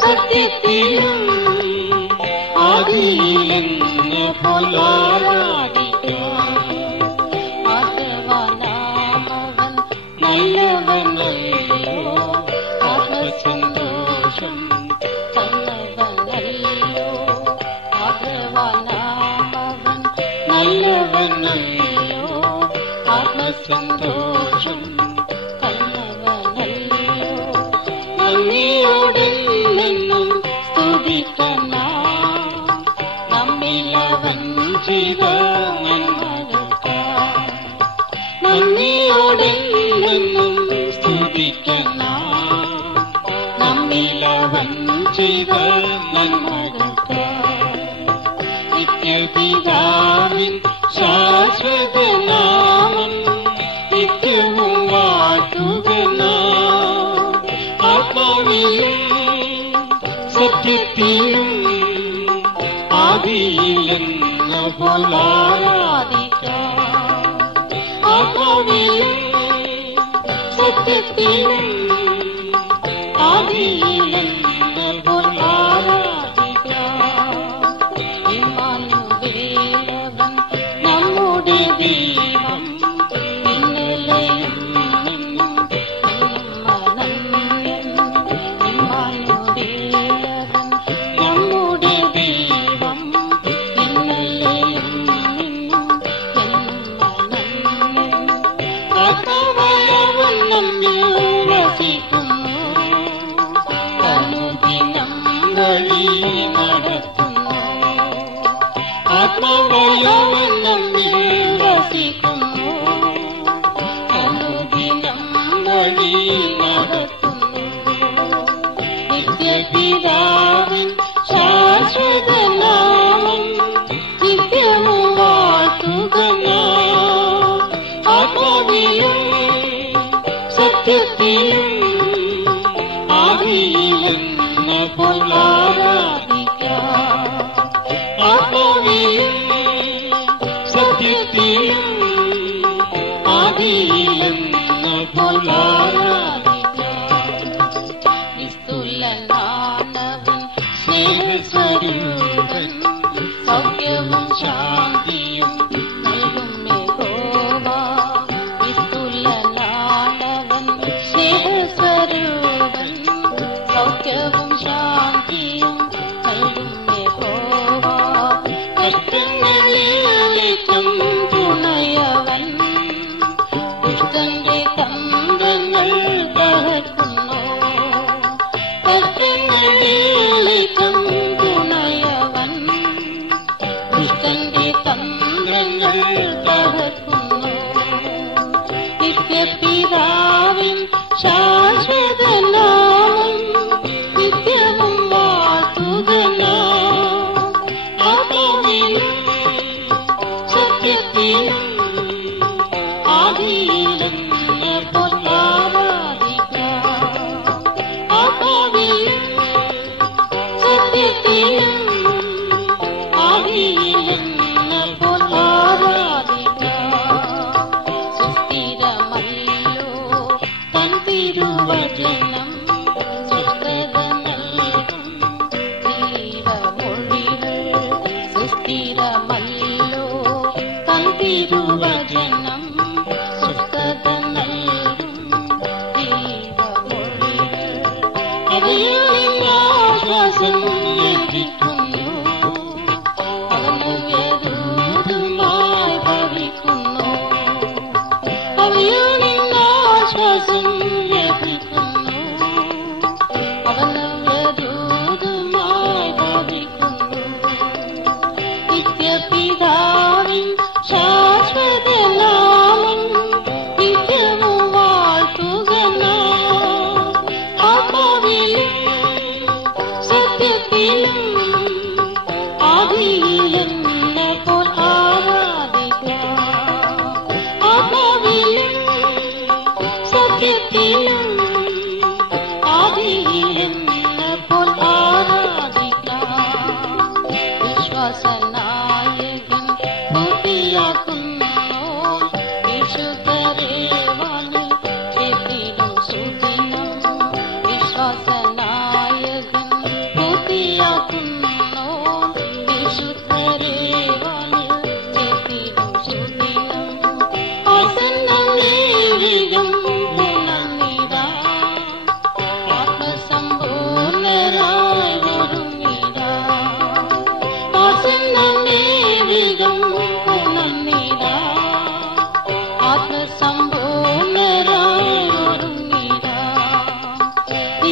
സത്യത്തിലും ആദിയിലെന്നെ പോലാരാധിക്കാം. ആദരവാനാമവൻ നല്ലവനല്ലോ, ആത്മസന്തോഷം തന്നവനല്ലോ. ആദരവാനാമവൻ നല്ലവനല്ലോ, ആത്മസന്തോഷം തന്നവനല്ലോ. നന്ദിയോടെന്നും സ്തുതിക്കണം നമ്മിലവൻ ചെയ്ത നന്മകൾക്കായി. നന്ദിയോടെന്നും സ്തുതിക്കണം നമ്മിലവൻ ചെയ്ത നന്മകൾക്കായി. നിത്യപിതാവിൻ ശാശ്വത നാമം നിത്യവും വാഴ്ത്തുക നാം. ആത്മാവിലും സത്യത്തിലും ആദിയിലെന്ന പോലാരാധിക്കാം. ആത്മാവിലും സത്യത്തിലും ആദിയിലെന്ന പോലാരാധിക്കാം. ഇമ്മാനുവേലവൻ നമ്മുടെ ദൈവം, ഇന്നലെയും ഇന്നും അനന്യൻ. ഇമ്മാനുവേലവൻ നമ്മുടെ ദൈവം, ഇന്നലെയും ഇന്നും അനന്യൻ. ആത്മാവൻ നമ്മിൽ വസിക്കുന്നു, അനുദിനം വഴി നടത്തുന്നു. ആത്മാവൻ നമ്മിൽ വസിക്കുന്നു, അനുദിനം വഴി നടത്തുന്നു. നിത്യപിതാവിൻ ശാശ്വത നാമം നിത്യവും വാഴ്ത്തുക നാം. ആത്മാവിലും സത്യത്തിലും ആദിയിലെന്ന പോലാരാധിക്കാം. ആത്മാവിലും സത്യത്തിലും ആദിയിലെന്ന പോലാരാധിക്കാം. നിസ്തുലനാനവൻ സ്നേഹസ്വരൂപൻ, സൗഖ്യവും ശാന്തിയും നൽകും യഹോവ. നിസ്തുലനാനവൻ സ്നേഹസ്വരൂപൻ, സൗഖ്യവും ശാന്തിയും നൽകും യഹോവ. കഷ്ടങ്ങളിലേക്കും തുണയവൻ, ദുഷ്ടന്റെ തന്ത്രങ്ങൾ തകർക്കുന്നു. കഷ്ടങ്ങളിലേക്കും തുണയവൻ, ദുഷ്ടന്റെ തന്ത്രങ്ങൾ തകർക്കുന്നു. നിത്യപിതാവിൻ ശാശ്വത നാമം നിത്യവും വാഴ്ത്തുക നാം. ആത്മാവിലും സത്യത്തിലും ആദിയിലെന്ന പോലാരാധിക്കാം. ആത്മാവിലും സത്യത്തിലും ആദിയിലെന്ന പോലാരാധിക്കാം. സുസ്ഥിരമല്ലോ തൻ തിരുവചനം, സുസ്ഥിരത നൽകും ദൈവമൊഴികൾ. സുസ്ഥിരമല്ലോ തൻ തിരുവചനം, സുസ്ഥിരത നൽകും ദൈവമൊഴികൾ. അവയിൽ നിന്നാശ്വാസം ലഭിക്കുന്നു, അവന് യദൂതുമായി ഭവിക്കുന്നു. അവയിൽ നിന്നാശ്വാസം ലഭിക്കുന്നു, അവന് യദൂതുമായി ഭവിക്കുന്നു. നിത്യപിതാവിൻ ശാശ്വത നാമം നിത്യവും വാഴ്ത്തുക നാം. ആത്മാവിലും സത്യത്തിലും ആദിയിലെന്ന പോലാരാധിക്കാം. ആത്മാവിലും സത്യത്തിലും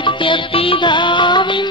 നിത്യപിതാവിൻ